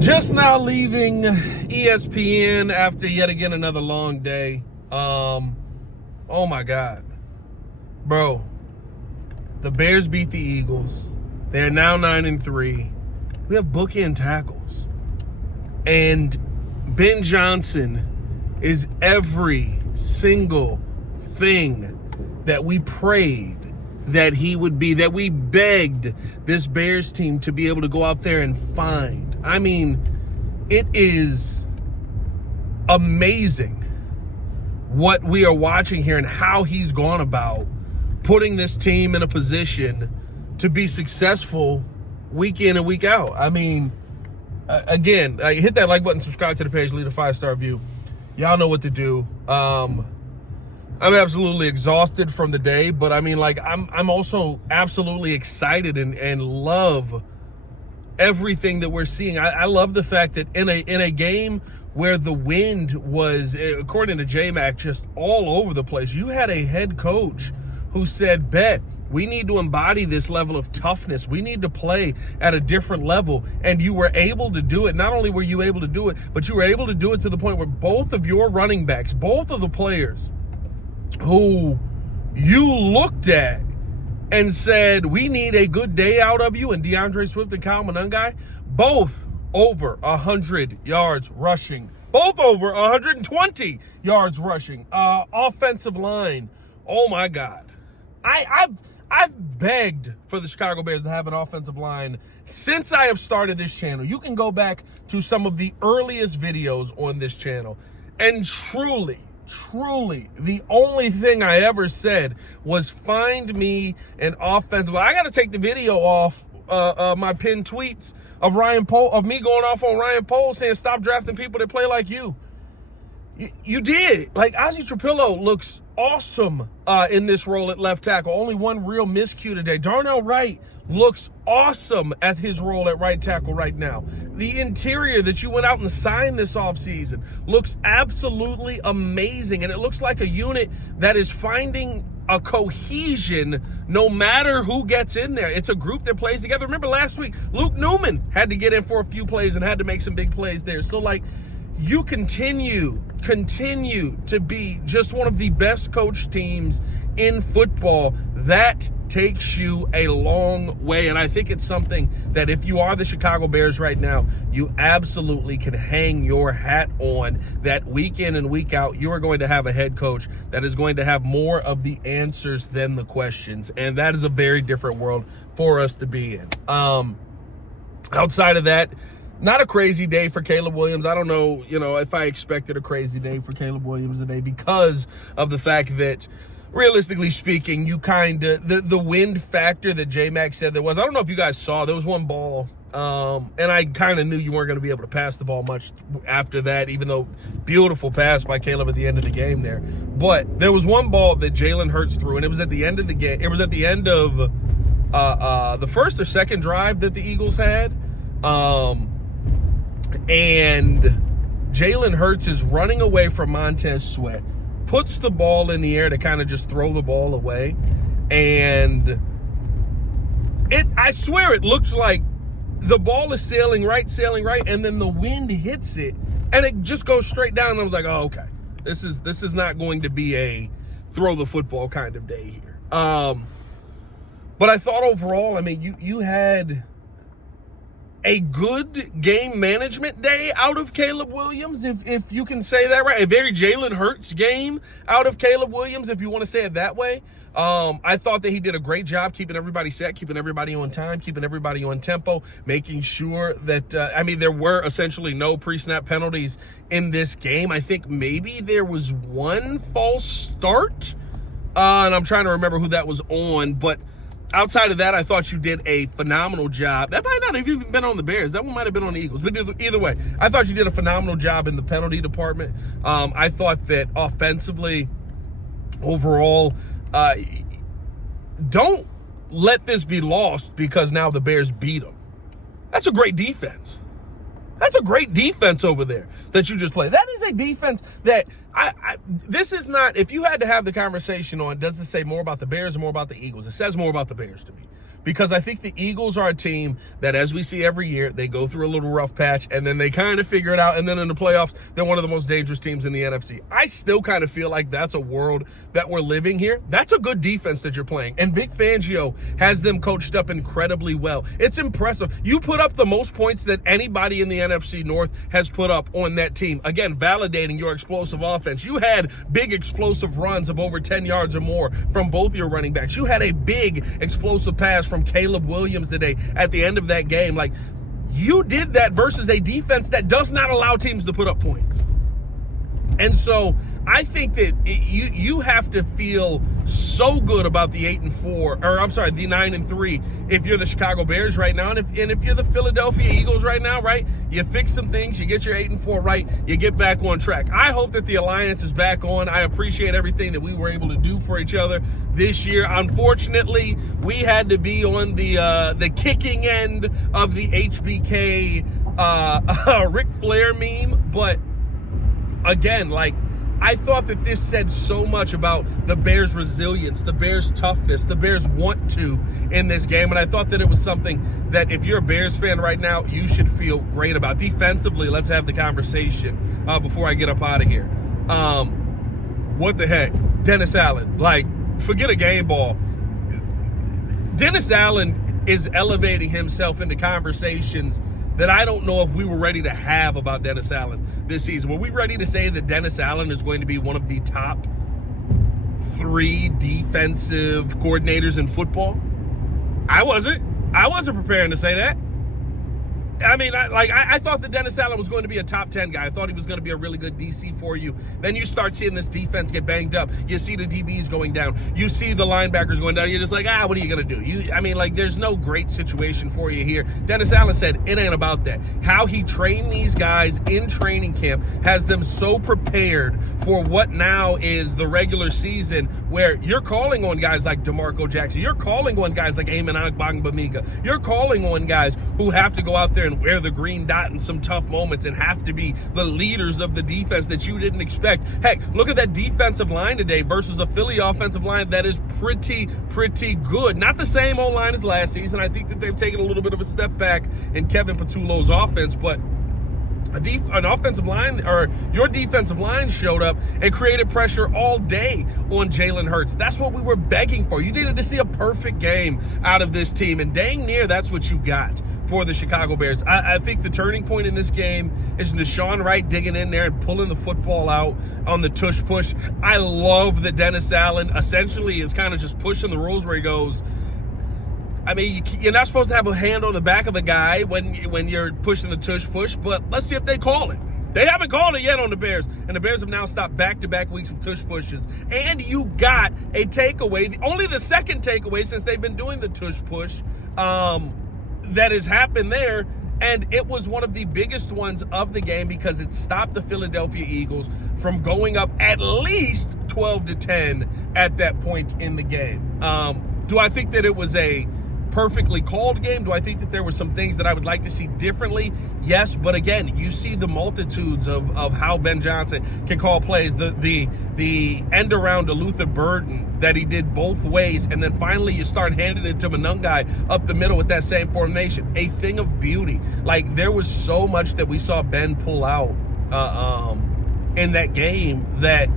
Just now leaving ESPN after yet again another long day. Oh my God. Bro, the Bears beat the Eagles. They're now 9-3. We have bookend tackles. And Ben Johnson is every single thing that we prayed that he would be, that we begged this Bears team to be able to go out there and find. I mean, it is amazing what we are watching here and how he's gone about putting this team in a position to be successful week in and week out. I mean, again, hit that like button, subscribe to the page, leave a 5-star review. Y'all know what to do. I'm absolutely exhausted from the day, but I mean, like, I'm also absolutely excited and love everything that we're seeing. I love the fact that in a game where the wind was, according to J-Mac, just all over the place, you had a head coach who said, "Bet, we need to embody this level of toughness. We need to play at a different level." And you were able to do it. Not only were you able to do it, but you were able to do it to the point where both of your running backs, both of the players who you looked at and said, "We need a good day out of you," and DeAndre Swift and Kyle Monangai, both over 100 yards rushing, both over 120 yards rushing. Offensive line, oh my God. I've begged for the Chicago Bears to have an offensive line since I have started this channel. You can go back to some of the earliest videos on this channel, and truly, the only thing I ever said was find me an offensive line. I got to take the video off my pinned tweets of Ryan Poles, of me going off on Ryan Poles saying stop drafting people that play like you. You did. Like, Ozzie Trapillo looks awesome in this role at left tackle. Only one real miscue today. Darnell Wright looks awesome at his role at right tackle right now. The interior that you went out and signed this offseason looks absolutely amazing, and it looks like a unit that is finding a cohesion no matter who gets in there. It's a group that plays together. Remember last week, Luke Newman had to get in for a few plays and had to make some big plays there. So, like, you continue to be just one of the best coached teams in football. That takes you a long way. And I think it's something that if you are the Chicago Bears right now, you absolutely can hang your hat on, that week in and week out, you are going to have a head coach that is going to have more of the answers than the questions. And that is a very different world for us to be in. Outside of that, not a crazy day for Caleb Williams. I don't know, if I expected a crazy day for Caleb Williams today because of the fact that, realistically speaking, you kind of, the wind factor that J-Mac said there was, I don't know if you guys saw, there was one ball, and I kind of knew you weren't going to be able to pass the ball much after that, even though beautiful pass by Caleb at the end of the game there. But there was one ball that Jalen Hurts threw, and it was at the end of the game. It was at the end of the first or second drive that the Eagles had. And Jalen Hurts is running away from Montez Sweat, puts the ball in the air to kind of just throw the ball away. And I swear it looks like the ball is sailing right, and then the wind hits it, and it just goes straight down. And I was like, oh, okay. This is not going to be a throw the football kind of day here. But I thought overall, I mean, you had a good game management day out of Caleb Williams, if you can say that right. A very Jalen Hurts game out of Caleb Williams, if you want to say it that way. I thought that he did a great job keeping everybody set, keeping everybody on time, keeping everybody on tempo, making sure that, there were essentially no pre-snap penalties in this game. I think maybe there was one false start, and I'm trying to remember who that was on, but outside of that, I thought you did a phenomenal job. That might not have even been on the Bears. That one might have been on the Eagles. But either way, I thought you did a phenomenal job in the penalty department. I thought that offensively, overall, don't let this be lost because now the Bears beat them. That's a great defense. That's a great defense over there that you just played. That is a defense that this is not, if you had to have the conversation on, does this say more about the Bears or more about the Eagles? It says more about the Bears to me. because I think the Eagles are a team that, as we see every year, they go through a little rough patch and then they kind of figure it out. And then in the playoffs, they're one of the most dangerous teams in the NFC. I still kind of feel like that's a world that we're living here. That's a good defense that you're playing. And Vic Fangio has them coached up incredibly well. It's impressive. You put up the most points that anybody in the NFC North has put up on that team. Again, validating your explosive offense. You had big explosive runs of over 10 yards or more from both your running backs. You had a big explosive pass from Caleb Williams today at the end of that game. Like, you did that versus a defense that does not allow teams to put up points. And so I think that you have to feel so good about the 9-3 if you're the Chicago Bears right now, and if you're the Philadelphia Eagles right now, right? You fix some things, you get your 8-4 right, you get back on track. I hope that the alliance is back on. I appreciate everything that we were able to do for each other this year. Unfortunately, we had to be on the kicking end of the HBK Ric Flair meme, but again, like, I thought that this said so much about the Bears' resilience, the Bears' toughness, the Bears' want to in this game. And I thought that it was something that if you're a Bears fan right now, you should feel great about. Defensively, let's have the conversation before I get up out of here. What the heck? Dennis Allen. Like, forget a game ball. Dennis Allen is elevating himself into conversations that I don't know if we were ready to have about Dennis Allen this season. Were we ready to say that Dennis Allen is going to be one of the top 3 defensive coordinators in football? I wasn't preparing to say that. I mean, I thought that Dennis Allen was going to be a top 10 guy. I thought he was going to be a really good DC for you. Then you start seeing this defense get banged up. You see the DBs going down. You see the linebackers going down. You're just like, what are you going to do? There's no great situation for you here. Dennis Allen said it ain't about that. How he trained these guys in training camp has them so prepared for what now is the regular season, where you're calling on guys like DeMarco Jackson. You're calling on guys like Amon Agbagbamiga. You're calling on guys who have to go out there and wear the green dot in some tough moments and have to be the leaders of the defense that you didn't expect. Heck, look at that defensive line today versus a Philly offensive line that is pretty good. Not the same old line as last season. I think that they've taken a little bit of a step back in Kevin Patullo's offense, but an offensive line, or your defensive line, showed up and created pressure all day on Jalen Hurts. That's what we were begging for. You needed to see a perfect game out of this team, and dang near that's what you got for the Chicago Bears. I think the turning point in this game is Deshaun Wright digging in there and pulling the football out on the tush push. I love that Dennis Allen essentially is kind of just pushing the rules where he goes, I mean, you're not supposed to have a hand on the back of the guy when you're pushing the tush push, but let's see if they call it. They haven't called it yet on the Bears, and the Bears have now stopped back-to-back weeks of tush pushes. And you got a takeaway, only the second takeaway since they've been doing the tush push that has happened there, and it was one of the biggest ones of the game because it stopped the Philadelphia Eagles from going up at least 12-10 at that point in the game. Do I think that it was a perfectly called game? Do I think that there were some things that I would like to see differently? Yes, but again, you see the multitudes of how Ben Johnson can call plays. The end around to Luther Burden that he did both ways, and then finally you start handing it to Monungai up the middle with that same formation. A thing of beauty. Like, there was so much that we saw Ben pull out in that game that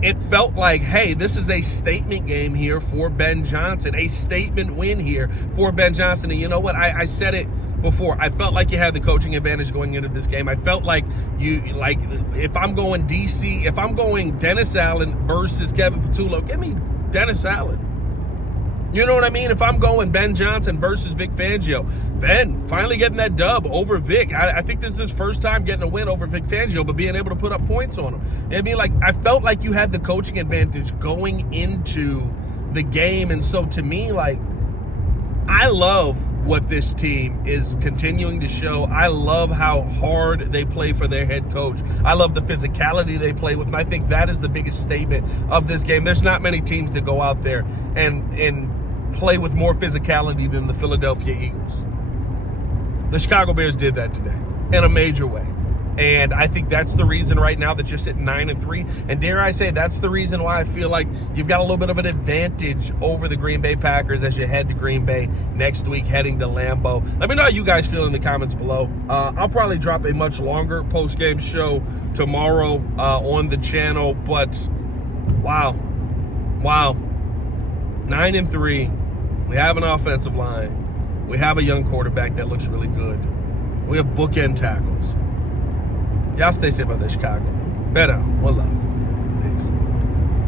it felt like, hey, this is a statement game here for Ben Johnson, a statement win here for Ben Johnson. And you know what? I said it before. I felt like you had the coaching advantage going into this game. I felt like if I'm going DC, if I'm going Dennis Allen versus Kevin Patullo, give me Dennis Allen. You know what I mean? If I'm going Ben Johnson versus Vic Fangio, Ben finally getting that dub over Vic. I think this is his first time getting a win over Vic Fangio, but being able to put up points on him. I mean, like, I felt like you had the coaching advantage going into the game. And so to me, like, I love what this team is continuing to show. I love how hard they play for their head coach. I love the physicality they play with, and I think that is the biggest statement of this game. There's not many teams that go out there and play with more physicality than the Philadelphia Eagles. The Chicago Bears did that today in a major way. And I think that's the reason right now that you're sitting 9-3. And dare I say, that's the reason why I feel like you've got a little bit of an advantage over the Green Bay Packers as you head to Green Bay next week, heading to Lambeau. Let me know how you guys feel in the comments below. I'll probably drop a much longer post-game show tomorrow on the channel. But wow, 9-3. We have an offensive line. We have a young quarterback that looks really good. We have bookend tackles. Y'all stay safe out there, Chicago. Better. One love. Peace.